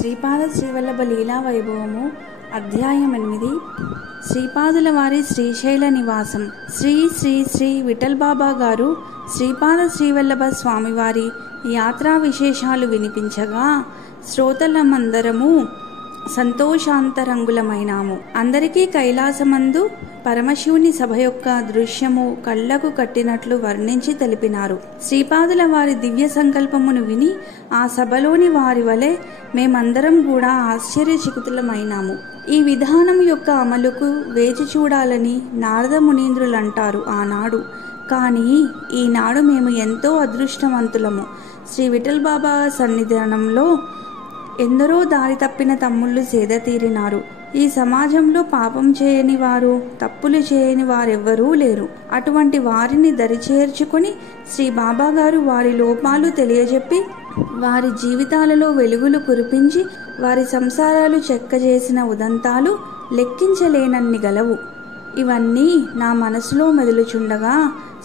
శ్రీపాద శ్రీవల్లభ లీలా వైభవము అధ్యాయం 8. శ్రీపాదుల వారి శ్రీశైల నివాసం. శ్రీ శ్రీ శ్రీ విఠల్ బాబా గారు శ్రీపాద శ్రీవల్లభ స్వామివారి యాత్రా విశేషాలు వినిపించగా శ్రోతలమందరము సంతోషాంతరంగులమైనాము. అందరికీ కైలాసమందు పరమశివుని సభ యొక్క దృశ్యము కళ్లకు కట్టినట్లు వర్ణించి తెలిపినారు. శ్రీపాదుల వారి దివ్య సంకల్పమును విని ఆ సభలోని వారి వలె మేమందరం కూడా ఆశ్చర్యచకితులమైనాము. ఈ విధానం యొక్క అమలుకు వేచి చూడాలని నారద మునీంద్రులంటారు ఆనాడు. కానీ ఈనాడు మేము ఎంతో అదృష్టవంతులము. శ్రీ విఠల్ బాబా సన్నిధానంలో ఎందరో దారి తప్పిన తమ్ముళ్ళు సేద తీరినారు. ఈ సమాజంలో పాపం చేయని వారు, తప్పులు చేయని వారెవ్వరూ లేరు. అటువంటి వారిని దరిచేర్చుకొని శ్రీ బాబా గారు వారి లోపాలు తెలియజెప్పి వారి జీవితాలలో వెలుగులు కురిపించి వారి సంసారాలు చెక్కజేసిన ఉదంతాలు లెక్కించలేనన్ని గలవు. ఇవన్నీ నా మనసులో మెదులుచుండగా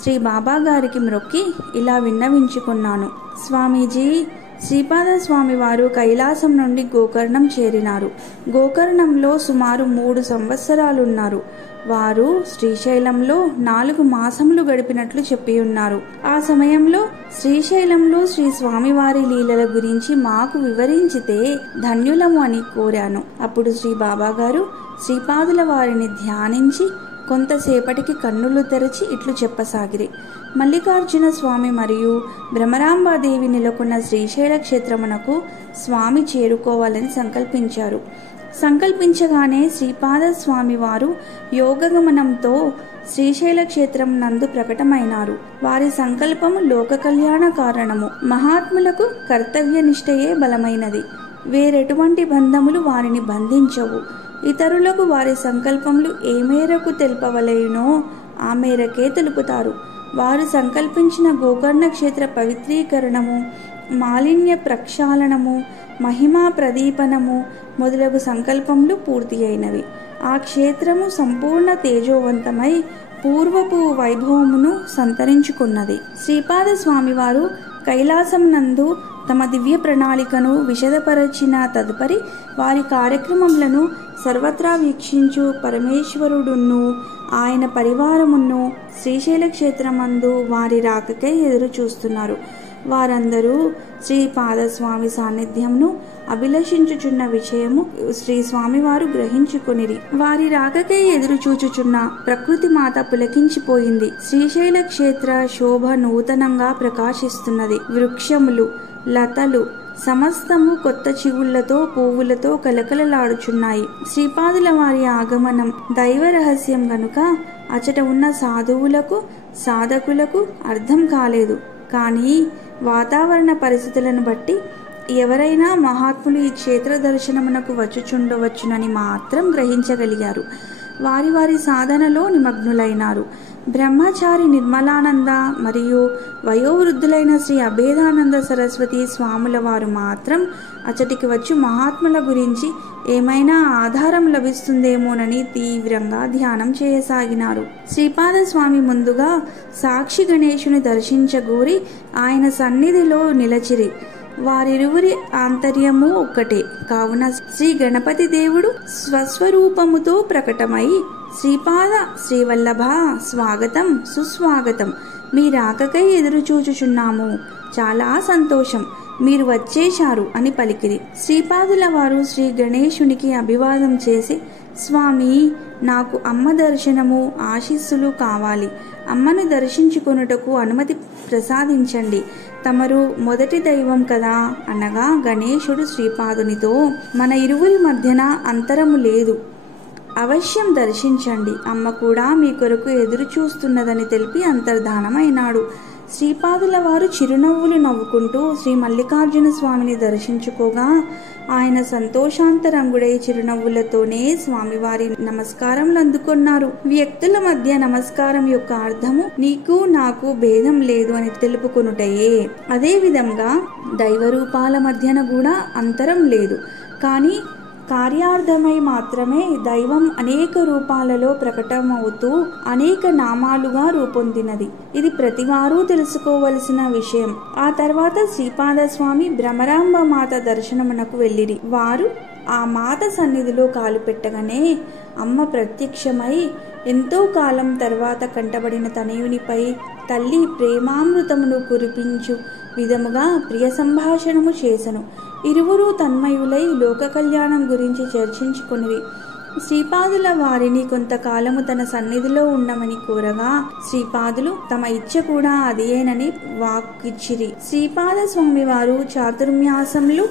శ్రీ బాబా గారికి మ్రొక్కి ఇలా విన్నవించుకున్నాను. స్వామీజీ, శ్రీపాద స్వామి వారు కైలాసం నుండి గోకర్ణం చేరినారు. గోకర్ణంలో సుమారు 3 సంవత్సరాలున్నారు. వారు శ్రీశైలంలో 4 మాసములు గడిపినట్లు చెప్పి ఉన్నారు. ఆ సమయంలో శ్రీశైలంలో శ్రీ స్వామివారి లీలల గురించి మాకు వివరించితే ధన్యులము అని కోరాను. అప్పుడు శ్రీ బాబా గారు శ్రీపాదుల వారిని ధ్యానించి కొంతసేపటికి కన్నులు తెరచి ఇట్లు చెప్పసాగిరి. మల్లికార్జున స్వామి మరియు భ్రమరాంబాదేవి నెలకొన్న శ్రీశైల క్షేత్రమునకు స్వామి చేరుకోవాలని సంకల్పించారు. సంకల్పించగానే శ్రీపాద స్వామి వారు యోగగమనంతో శ్రీశైల క్షేత్రం నందు ప్రకటమైనారు. వారి సంకల్పము లోక కళ్యాణ కారణము. మహాత్ములకు కర్తవ్య నిష్టయే బలమైనది. వేరెటువంటి బంధములు వారిని బంధించవు. ఇతరులకు వారి సంకల్పములు ఏ మేరకు తెలుపవలేనో ఆ మేరకే తెలుపుతారు. వారు సంకల్పించిన గోకర్ణ క్షేత్ర పవిత్రీకరణము, మాలిన్య ప్రక్షాళనము, మహిమా ప్రదీపనము మొదలగు సంకల్పములు పూర్తి అయినవి. ఆ క్షేత్రము సంపూర్ణ తేజోవంతమై పూర్వపు వైభవమును సంతరించుకున్నది. శ్రీపాద స్వామివారు కైలాసం నందు తమ దివ్య ప్రణాళికను విశదపరచిన తదుపరి వారి కార్యక్రమములను సర్వత్రా వీక్షించు పరమేశ్వరుడును ఆయన పరివారమును శ్రీశైల క్షేత్రమందు వారి రాకకై ఎదురు చూస్తున్నారు. వారందరూ శ్రీపాదస్వామి సాన్నిధ్యంను అభిలషించుచున్న విషయము శ్రీ స్వామివారు గ్రహించుకొనిరి. వారి రాకకై ఎదురు చూచుచున్న ప్రకృతి మాత పులకించిపోయింది. శ్రీశైల క్షేత్ర శోభ నూతనంగా ప్రకాశిస్తున్నది. వృక్షములు, లతలు సమస్తము కొత్త చిగుళ్లతో పువ్వులతో కలకలలాడుచున్నాయి. శ్రీపాదుల వారి ఆగమనం దైవ రహస్యం గనుక అచట ఉన్న సాధువులకు, సాధకులకు అర్థం కాలేదు. కానీ వాతావరణ పరిస్థితులను బట్టి ఎవరైనా మహాత్ములు ఈ క్షేత్ర దర్శనమునకు వచ్చుచుండవచ్చునని మాత్రం గ్రహించగలిగారు. వారి వారి సాధనలో నిమగ్నులైనారు. బ్రహ్మచారి నిర్మలానంద మరియు వయోవృద్ధులైన శ్రీ అభేదానంద సరస్వతి స్వాముల వారు మాత్రం అచటికి వచ్చి మహాత్ముల గురించి ఏమైనా ఆధారం లభిస్తుందేమోనని తీవ్రంగా ధ్యానం చేయసాగినారు. శ్రీపాద స్వామి ముందుగా సాక్షి గణేశుని దర్శించగోరి ఆయన సన్నిధిలో నిలచిరి. వారిరువురి ఆంతర్యము ఒక్కటే కావున శ్రీ గణపతి దేవుడు స్వస్వరూపముతో ప్రకటమై, శ్రీపాద శ్రీవల్లభ స్వాగతం, సుస్వాగతం. మీ రాకకై ఎదురు చూచుచున్నాము. చాలా సంతోషం, మీరు వచ్చేశారు అని పలికిరి. శ్రీపాదుల వారు శ్రీ గణేశునికి అభివాదం చేసి, స్వామి, నాకు అమ్మ దర్శనము ఆశీస్సులు కావాలి. అమ్మను దర్శించుకొనుటకు అనుమతి ప్రసాదించండి. తమరు మొదటి దైవం కదా అనగా గణేశుడు శ్రీపాదునితో, మన ఇరువురి మధ్యన అంతరము లేదు, అవశ్యం దర్శించండి. అమ్మ కూడా మీ కొరకు ఎదురు చూస్తున్నదని తెలిపి అంతర్ధానమైనాడు. శ్రీపాదుల వారు చిరునవ్వులు నవ్వుకుంటూ శ్రీ మల్లికార్జున స్వామిని దర్శించుకోగా ఆయన సంతోషాంతరంగుడై చిరునవ్వులతోనే స్వామివారి నమస్కారములు అందుకున్నారు. వ్యక్తుల మధ్య నమస్కారం యొక్క అర్థము నీకు నాకు భేదం లేదు అని తెలుపుకొనుటయే. అదే విధంగా దైవరూపాల మధ్యన కూడా అంతరం లేదు. కానీ కార్యార్థమై మాత్రమే దైవం అనేక రూపాలలో ప్రకటమవుతూ అనేక నామాలుగా రూపొందినది. ఇది ప్రతివారూ తెలుసుకోవలసిన విషయం. ఆ తర్వాత శ్రీపాదస్వామి భ్రమరాంబ మాత దర్శనమునకు వెళ్ళిరి. వారు ఆ మాత సన్నిధిలో కాలు పెట్టగానే అమ్మ ప్రత్యక్షమై ఎంతో కాలం తర్వాత కంటబడిన తనయునిపై తల్లి ప్రేమామృతమును కురిపించు విధముగా ప్రియ సంభాషణము చేసెను. ఇరువురు తన్మయులై లోక కళ్యాణం గురించి చర్చించుకొనిరి. శ్రీపాదుల వారిని కొంతకాలము తన సన్నిధిలో ఉండమని కోరగా శ్రీపాదులు తమ ఇచ్చ కూడా అదేనని వాక్కిచ్చిరి. శ్రీపాద స్వామి వారు చాతుర్మ్యాసములు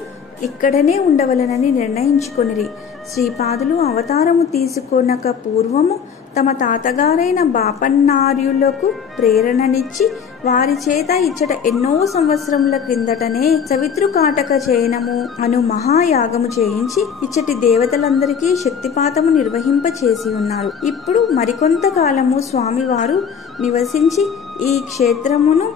ఇక్కడనే ఉండవలనని నిర్ణయించుకొనిరి. శ్రీపాదులు అవతారము తీసుకొనక పూర్వము తమ తాతగారైన బాపన్నార్యులకు ప్రేరణనిచ్చి వారి చేత ఇచ్చట ఎన్నో సంవత్సరముల క్రిందటనే సవితృకాటక చయనము అను మహాయాగము చేయించి ఇచ్చటి దేవతలందరికీ శక్తిపాతము నిర్వహింప చేసి ఉన్నారు. ఇప్పుడు మరికొంత కాలము స్వామివారు నివసించి ఈ క్షేత్రమును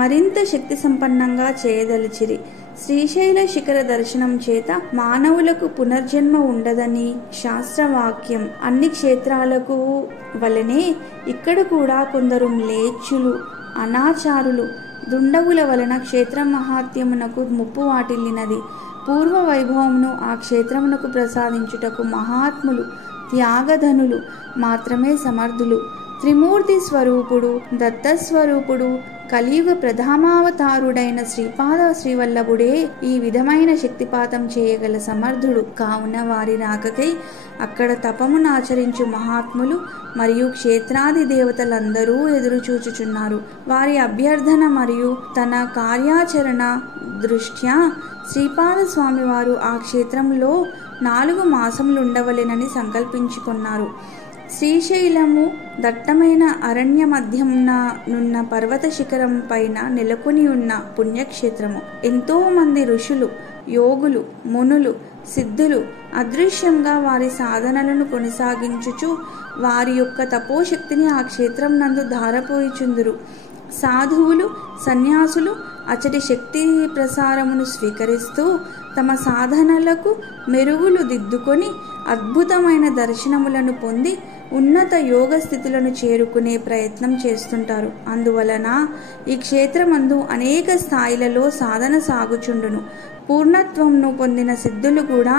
మరింత శక్తి సంపన్నంగా చేయదలిచిరి. శ్రీశైల శిఖర దర్శనం చేత మానవులకు పునర్జన్మ ఉండదని శాస్త్రవాక్యం. అన్ని క్షేత్రాలకు వలనే ఇక్కడ కూడా కొందరు మ్లేచ్చులు, అనాచారులు, దుండగుల వలన క్షేత్ర మహాత్యమునకు ముప్పు వాటిల్లినది. పూర్వ వైభవమును ఆ క్షేత్రమునకు ప్రసాదించుటకు మహాత్ములు, త్యాగధనులు మాత్రమే సమర్థులు. త్రిమూర్తి స్వరూపుడు, దత్తస్వరూపుడు, కలియుగ ప్రథమావతారుడైన శ్రీపాద శ్రీవల్లభుడే ఈ విధమైన శక్తిపాతం చేయగల సమర్థుడు. కావున వారి రాకకై అక్కడ తపమునాచరించు మహాత్ములు మరియు క్షేత్రాది దేవతలందరూ ఎదురుచూచుచున్నారు. వారి అభ్యర్థన మరియు తన కార్యాచరణ దృష్ట్యా శ్రీపాద స్వామివారు ఆ క్షేత్రంలో 4 మాసములుండవలెనని సంకల్పించుకున్నారు. శ్రీశైలము దట్టమైన అరణ్య మధ్యమున నున్న పర్వత శిఖరం పైన నెలకొని ఉన్న పుణ్యక్షేత్రము. ఎంతో మంది ఋషులు, యోగులు, మునులు, సిద్ధులు అదృశ్యంగా వారి సాధనలను కొనసాగించుచు వారి యొక్క తపోశక్తిని ఆ క్షేత్రం నందు ధారపోయిచుందురు. సాధువులు, సన్యాసులు అచటి శక్తి ప్రసారమును స్వీకరిస్తూ తమ సాధనలకు మెరుగులు దిద్దుకొని అద్భుతమైన దర్శనములను పొంది ఉన్నత యోగ స్థితులను చేరుకునే ప్రయత్నం చేస్తుంటారు. అందువలన ఈ క్షేత్రమందు అనేక స్థాయిలలో సాధన సాగుచుండును. పూర్ణత్వంను పొందిన సిద్ధులు కూడా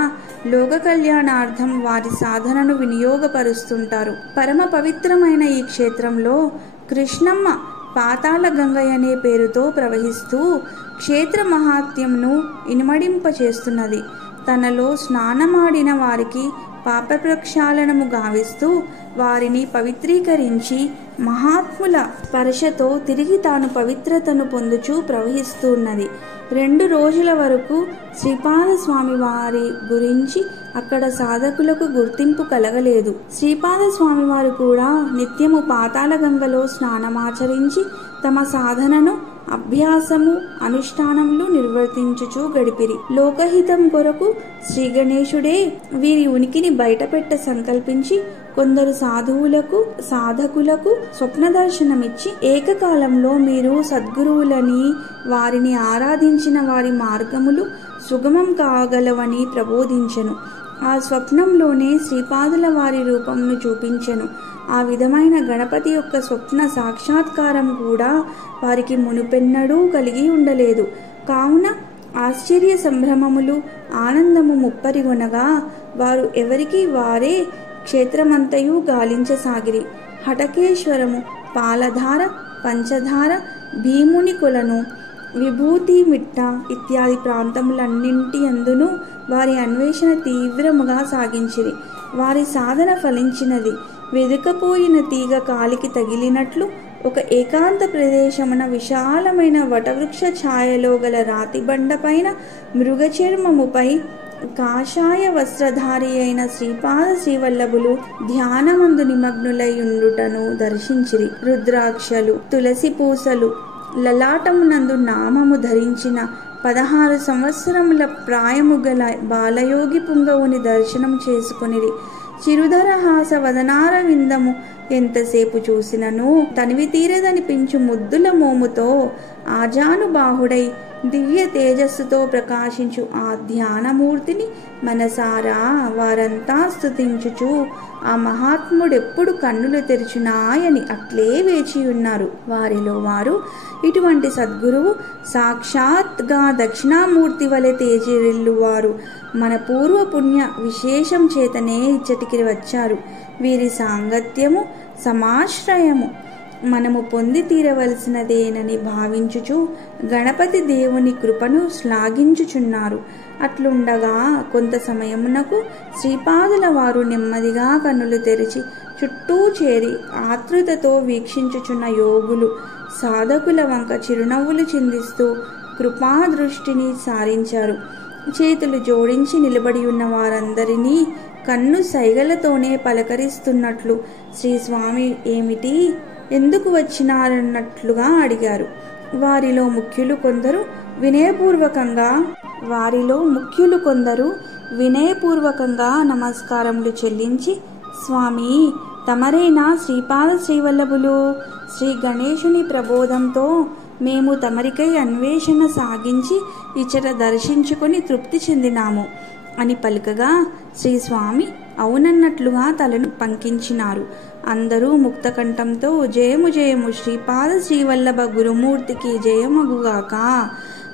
లోక కళ్యాణార్థం వారి సాధనను వినియోగపరుస్తుంటారు. పరమ పవిత్రమైన ఈ క్షేత్రంలో కృష్ణమ్మ పాతాళ గంగయ్య అనే పేరుతో ప్రవహిస్తూ క్షేత్ర మహాత్మ్యంను ఇనుమడింపచేస్తున్నది. తనలో స్నానమాడిన వారికి పాప ప్రక్షాళనము గావిస్తూ వారిని పవిత్రీకరించి మహాత్ముల స్పర్శతో తిరిగి తాను పవిత్రతను పొందుచూ ప్రవహిస్తున్నది. 2 రోజుల వరకు శ్రీపాద స్వామి వారి గురించి అక్కడ సాధకులకు గుర్తింపు కలగలేదు. శ్రీపాద స్వామి వారు కూడా నిత్యము పాతాళ గంగలో స్నానమాచరించి తమ సాధనను అభ్యాసము అనుష్ఠానములు నిర్వర్తించుచూ గడిపిరి. లోకహితం కొరకు శ్రీ గణేశుడే వీరి ఉనికిని బయటపెట్ట సంకల్పించి కొందరు సాధువులకు, సాధకులకు స్వప్న దర్శనమిచ్చి ఏకకాలంలో మీరు సద్గురువులని, వారిని ఆరాధించిన వారి మార్గములు సుగమం కాగలవని ప్రబోధించెను. ఆ స్వప్నంలోనే శ్రీపాదుల వారి రూపంను చూపించెను. ఆ విధమైన గణపతి యొక్క స్వప్న సాక్షాత్కారం కూడా వారికి మునుపెన్నడూ కలిగి ఉండలేదు. కావున ఆశ్చర్య సంభ్రమములు, ఆనందము ముప్పరిగొనగా వారు ఎవరికి వారే క్షేత్రమంతయు గాలించసాగిరి. హటకేశ్వరము, పాలధార, పంచధార, భీముని కొలను, విభూతి మిట్ట ఇత్యాది ప్రాంతములన్నింటి అందును వారి అన్వేషణ తీవ్రముగా సాగించిరి. వారి సాధన ఫలించినది. వెదుకపోయిన తీగ కాలికి తగిలినట్లు ఒక ఏకాంత ప్రదేశమున విశాలమైన వటవృక్ష ఛాయలో గల రాతి బండపైన మృగచర్మముపై కాషాయ వస్త్రధారి అయిన శ్రీపాద శ్రీవల్లభులు ధ్యానమందు నిమగ్నులైయుండుటను దర్శించిరి. రుద్రాక్షలు, తులసి పూసలు, లలాటమునందు నామము ధరించిన 16 సంవత్సరముల ప్రాయము గల బాలయోగి పుంగవుని దర్శనం చేసుకొనిరి. చిరుధరహాస వదనార విందము ఎంతసేపు చూసినను తనివి తీరదనిపించు ముద్దుల మోముతో ఆజానుబాహుడై దివ్య తేజస్సుతో ప్రకాశించు ఆ ధ్యానమూర్తిని మనసారా వారంతా స్తుతించుచు ఆ మహాత్ముడెప్పుడు కన్నులు తెరిచునాయని అట్లే వేచి ఉన్నారు. వారిలో వారు ఇటువంటి సద్గురువు సాక్షాత్గా దక్షిణామూర్తి వలె తేజరిల్లువారు మన పూర్వ పుణ్య విశేషం చేతనే ఇచ్చటికి వచ్చారు. వీరి సాంగత్యము సమాశ్రయము మనము పొంది తీరవలసినదేనని భావించుచు గణపతి దేవుని కృపను శ్లాఘించుచున్నారు. అట్లుండగా కొంత సమయమునకు శ్రీపాదుల వారు నెమ్మదిగా కన్నులు తెరిచి చుట్టూ చేరి ఆతృతతో వీక్షించుచున్న యోగులు సాధకుల వంక చిరునవ్వులు చిందిస్తూ కృపాదృష్టిని సారించారు. చేతులు జోడించి నిలబడి ఉన్న వారందరినీ కన్ను సైగలతోనే పలకరిస్తున్నట్లు శ్రీ స్వామి ఏమిటి, ఎందుకు వచ్చినారన్నట్లుగా అడిగారు. వారిలో ముఖ్యులు కొందరు వినయపూర్వకంగా నమస్కారములు చెల్లించి, స్వామి తమరేనా శ్రీపాద శ్రీవల్లభులు? శ్రీ గణేశుని ప్రబోధంతో మేము తమరికై అన్వేషణ సాగించి ఇచ్చట దర్శించుకొని తృప్తి చెందినాము అని పలుకగా శ్రీ స్వామి అవునన్నట్లుగా తలను పంకించినారు. అందరూ ముక్తకంఠంతో జయము జయము శ్రీపాద శ్రీవల్లభ గురుమూర్తికి జయమగుగాక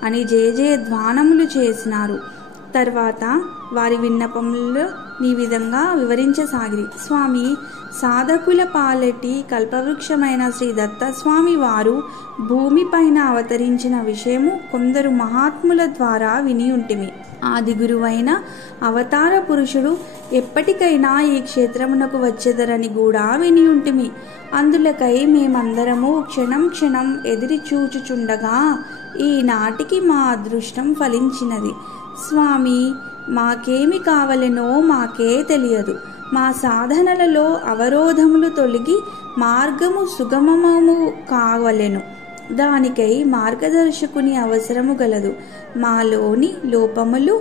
అని జయధ్వానములు చేసినారు. తర్వాత వారి విన్నపములలో ఈ విధంగా వివరించసాగిరి. స్వామి, సాధకుల పాలటి కల్పవృక్షమైన శ్రీ దత్తస్వామి వారు భూమిపైన అవతరించిన విషయము కొందరు మహాత్ముల ద్వారా విని ఉంటిమి. ఆది గురువైన అవతార పురుషుడు ఎప్పటికైనా ఈ క్షేత్రమునకు వచ్చెదరని కూడా విని ఉంటిమి. అందులకై మేమందరము క్షణం క్షణం ఎదిరి చూచుచుండగా ఈనాటికి మా అదృష్టం ఫలించినది. స్వామి, మాకేమి కావలెనో మాకే తెలియదు. మా సాధనలలో అవరోధములు తొలగి మార్గము సుగమము కావలెను. దానికై మార్గదర్శకుని అవసరము గలదు. మాలోని లోపములు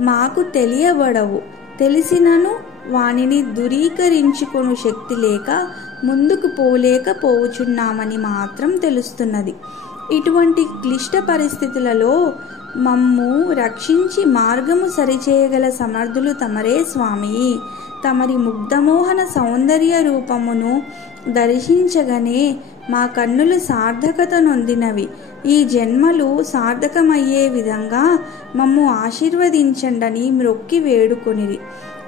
మాకు తెలియబడవు. తెలిసినను వానిని దూరీకరించుకొను శక్తి లేక ముందుకు పోలేకపోవచున్నామని మాత్రం తెలుస్తున్నది. ఇటువంటి క్లిష్ట పరిస్థితులలో మమ్ము రక్షించి మార్గము సరిచేయగల సమర్థులు తమరే స్వామి. తమరి ముగ్ధమోహన సౌందర్య రూపమును దర్శించగానే మా కన్నులు సార్థకత నొందినవి. ఈ జన్మలు సార్థకమయ్యే విధంగా మమ్ము ఆశీర్వదించండని మ్రొక్కి వేడుకొనిరి.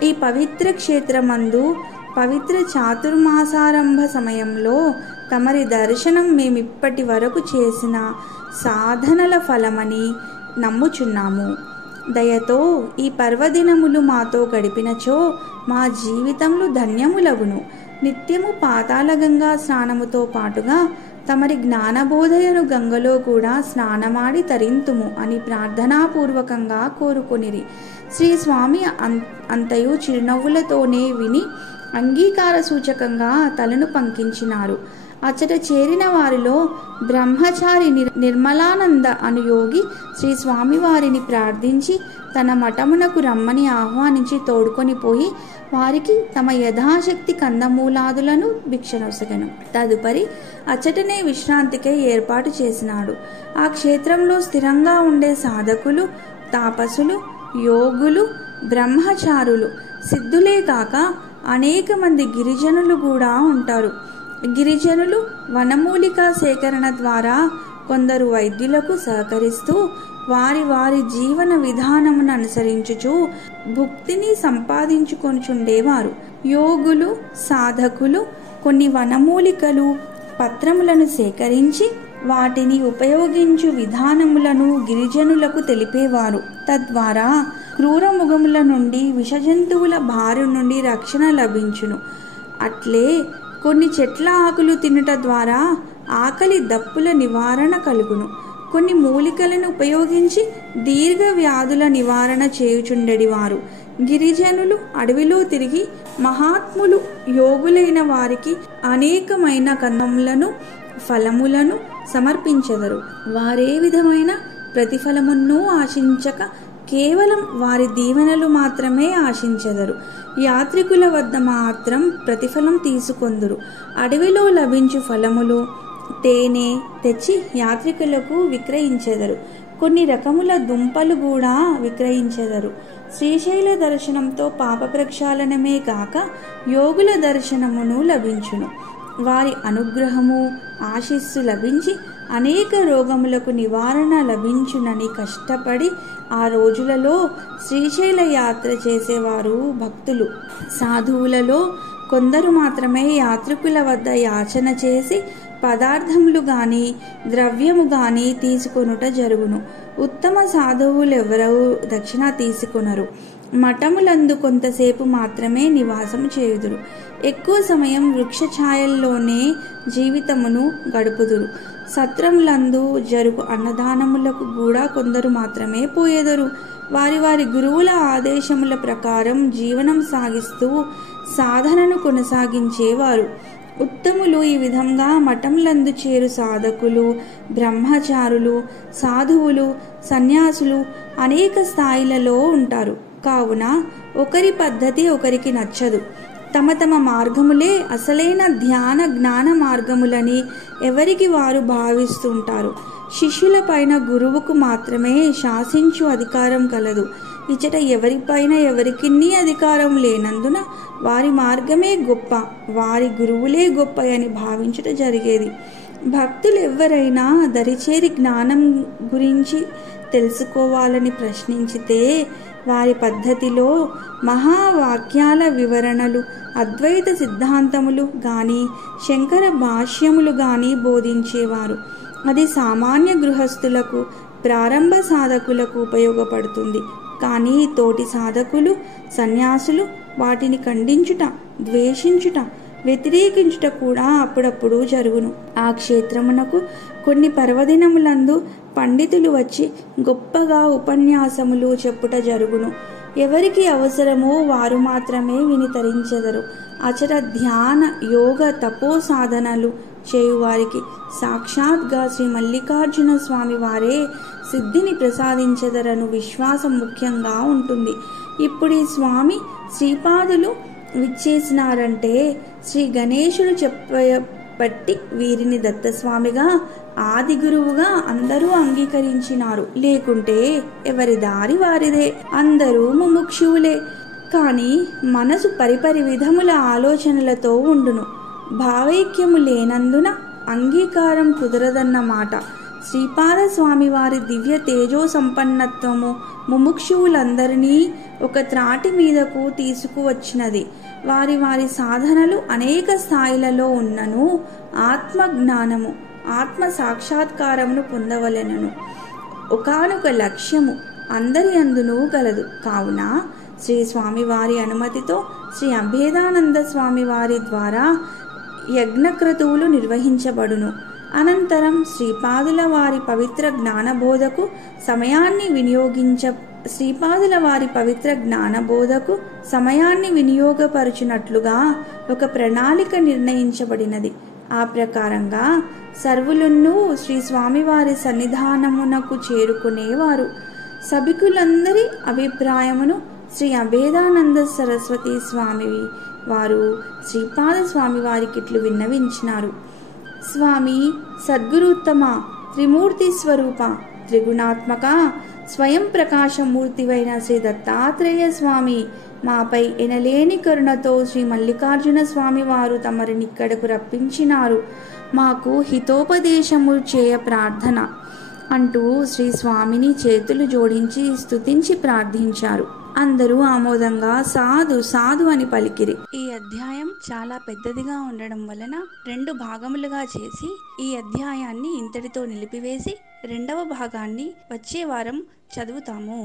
ఈ పవిత్ర క్షేత్రమందు పవిత్ర చాతుర్మాసారంభ సమయంలో తమరి దర్శనం మేమిప్పటి వరకు చేసిన సాధనల ఫలమని నమ్ముచున్నాము. దయతో ఈ పర్వదినములు మాతో గడిపినచో మా జీవితములు ధన్యములగును. నిత్యము పాతాళ గంగా స్నానముతో పాటుగా తమరి జ్ఞానబోధయను గంగలో కూడా స్నానమాడి తరింతుము అని ప్రార్థనాపూర్వకంగా కోరుకొనిరి. శ్రీ స్వామి అంతయు చిరునవ్వులతోనే విని అంగీకార సూచకంగా తలను పంకించినారు. అచ్చట చేరిన వారిలో బ్రహ్మచారి నిర్మలానంద అను యోగి శ్రీ స్వామివారిని ప్రార్థించి తన మఠమునకు రమ్మని ఆహ్వానించి తోడుకొని పోయి వారికి తమ యథాశక్తి కందమూలాదులను భిక్షనొసగను. తదుపరి అచ్చటనే విశ్రాంతికై ఏర్పాటు చేసినాడు. ఆ క్షేత్రంలో స్థిరంగా ఉండే సాధకులు, తాపసులు, యోగులు, బ్రహ్మచారులు, సిద్ధులే కాక అనేక మంది గిరిజనులు కూడా ఉంటారు. గిరిజనులు వనమూలిక సేకరణ ద్వారా కొందరు వైద్యులకు సహకరిస్తూ వారి వారి జీవన విధానమును అనుసరించుచు భుక్తిని సంపాదించుకొనుచుండేవారు. యోగులు, సాధకులు కొన్ని వనమూలికలు, పత్రములను సేకరించి వాటిని ఉపయోగించు విధానములను గిరిజనులకు తెలిపేవారు. తద్వారా క్రూర మృగముల నుండి, విషజంతువుల బారి నుండి రక్షణ లభించును. అట్లే కొన్ని చెట్ల ఆకులు తినుట ద్వారా ఆకలి దప్పుల నివారణ కలుగును. కొన్ని మూలికలను ఉపయోగించి దీర్ఘ వ్యాధుల నివారణ చేయుచుండెడివారు. గిరిజనులు అడవిలో తిరిగి మహాత్ములు, యోగులైన వారికి అనేకమైన కందములను, ఫలములను సమర్పించెదరు. వారే విధమైన ప్రతిఫలమును ఆశించక కేవలం వారి దీవెనలు మాత్రమే ఆశించెదరు. యాత్రికుల వద్ద మాత్రం ప్రతిఫలం తీసుకొందురు. అడవిలో లభించు ఫలములు, తేనె తెచ్చి యాత్రికులకు విక్రయించెదరు. కొన్ని రకముల దుంపలు కూడా విక్రయించెదరు. శ్రీశైల దర్శనంతో పాప ప్రక్షాళనమే కాక యోగుల దర్శనమును లభించును. వారి అనుగ్రహము ఆశీస్సు లభించి అనేక రోగములకు నివారణ లభించునని కష్టపడి ఆ రోజులలో శ్రీశైల యాత్ర చేసేవారు భక్తులు. సాధువులలో కొందరు మాత్రమే యాత్రికుల వద్ద యాచన చేసి పదార్థములు గాని ద్రవ్యము గాని తీసుకొనుట జరుగును. ఉత్తమ సాధువులెవరూ దక్షిణ తీసుకొనరు. మఠములందు కొంతసేపు మాత్రమే నివాసం చేయుదురు. ఎక్కువ సమయం వృక్ష ఛాయల్లోనే జీవితమును గడుపుదురు. సత్రములందు జరుగు అన్నదానములకు కూడా కొందరు మాత్రమే పోయేదరు. వారి వారి గురువుల ఆదేశముల ప్రకారం జీవనం సాగిస్తూ సాధనను కొనసాగించేవారు. ఉత్తములు ఈ విధంగా మఠంలందు చేరు సాధకులు, బ్రహ్మచారులు, సాధువులు, సన్యాసులు అనేక స్థాయిలలో ఉంటారు. కావున ఒకరి పద్ధతి ఒకరికి నచ్చదు. తమ తమ మార్గములే అసలైన ధ్యాన జ్ఞాన మార్గములని ఎవరికి వారు భావిస్తుంటారు. శిష్యుల పైన గురువుకు మాత్రమే శాసించు అధికారం కలదు. ఇచ్చట ఎవరిపైన ఎవరికిన్నీ అధికారం లేనందున వారి మార్గమే గొప్ప, వారి గురువులే గొప్ప అని భావించుట జరిగేది. భక్తులు ఎవరైనా దరిచేరి జ్ఞానం గురించి తెలుసుకోవాలని ప్రశ్నించితే వారి పద్ధతిలో మహావాక్యాల వివరణలు, అద్వైత సిద్ధాంతములు గాని శంకర భాష్యములు గాని బోధించేవారు. అది సామాన్య గృహస్థులకు, ప్రారంభ సాధకులకు ఉపయోగపడుతుంది. కానీ తోటి సాధకులు, సన్యాసులు వాటిని ఖండించుట, ద్వేషించుట, వ్యతిరేకించుట కూడా అప్పుడప్పుడు జరుగును. ఆ క్షేత్రమునకు కొన్ని పర్వదినములందు పండితులు వచ్చి గొప్పగా ఉపన్యాసములు చెప్పుట జరుగును. ఎవరికి అవసరమో వారు మాత్రమే విని తరించెదరు. అచట ధ్యాన యోగ తపో సాధనలు చేయువారికి సాక్షాత్గా శ్రీ మల్లికార్జున స్వామి వారే సిద్ధిని ప్రసాదించెదరను విశ్వాసం ముఖ్యంగా ఉంటుంది. ఇప్పుడు ఈ స్వామి శ్రీపాదులు విచ్చేసినారంటే శ్రీ గణేశుడు చెప్పబట్టి వీరిని దత్తస్వామిగా ఆది గురువుగా అందరూ అంగీకరించినారు. లేకుంటే ఎవరి దారి వారిదే, అందరూ ముముక్షువులే. కానీ మనసు పరిపరి విధముల ఆలోచనలతో ఉండును. భావైక్యము లేనందున అంగీకారం కుదరదన్నమాట. శ్రీపాద స్వామి వారి దివ్య తేజో సంపన్నత్వము ముముక్షువులందరినీ ఒక త్రాటి మీదకు తీసుకువచ్చినది. వారి వారి సాధనలు అనేక స్థాయిలలో ఉన్నను ఆత్మ జ్ఞానము, ఆత్మ సాక్షాత్కారమును పొందవలెనను ఒకానొక లక్ష్యము అందరి అందునూ గలదు. కావున శ్రీ స్వామివారి అనుమతితో శ్రీ అభేదానంద స్వామి వారి ద్వారా యజ్ఞక్రతువులు నిర్వహించబడును. అనంతరం శ్రీపాదుల వారి పవిత్ర జ్ఞానబోధకు సమయాన్ని వినియోగపరుచునట్లుగా ఒక ప్రణాళిక నిర్ణయించబడినది. ఆ ప్రకారంగా సర్వులున్నూ శ్రీ స్వామివారి సన్నిధానమునకు చేరుకునేవారు. సభికులందరి అభిప్రాయమును శ్రీ అభేదానంద సరస్వతి స్వామి వారు శ్రీపాద స్వామి వారికి ఇట్లు విన్నవించినారు. స్వామి సద్గురుత్తమ, త్రిమూర్తి స్వరూప, త్రిగుణాత్మక, స్వయం ప్రకాశమూర్తివైన శ్రీ దత్తాత్రేయ స్వామి, మాపై ఎనలేని కరుణతో శ్రీ మల్లికార్జున స్వామి వారు తమరినిక్కడకు రప్పించినారు. మాకు హితోపదేశము చేయ ప్రార్థన అంటూ శ్రీ స్వామిని చేతులు జోడించి స్తుతించి ప్రార్థించారు. అందరూ ఆమోదంగా సాధు సాధు అని పలికిరి. ఈ అధ్యాయం చాలా పెద్దదిగా ఉండడం వలన 2 భాగములుగా చేసి ఈ అధ్యాయాన్ని ఇంతటితో నిలిపివేసి 2వ భాగాన్ని వచ్చే వారం చదువుతాము.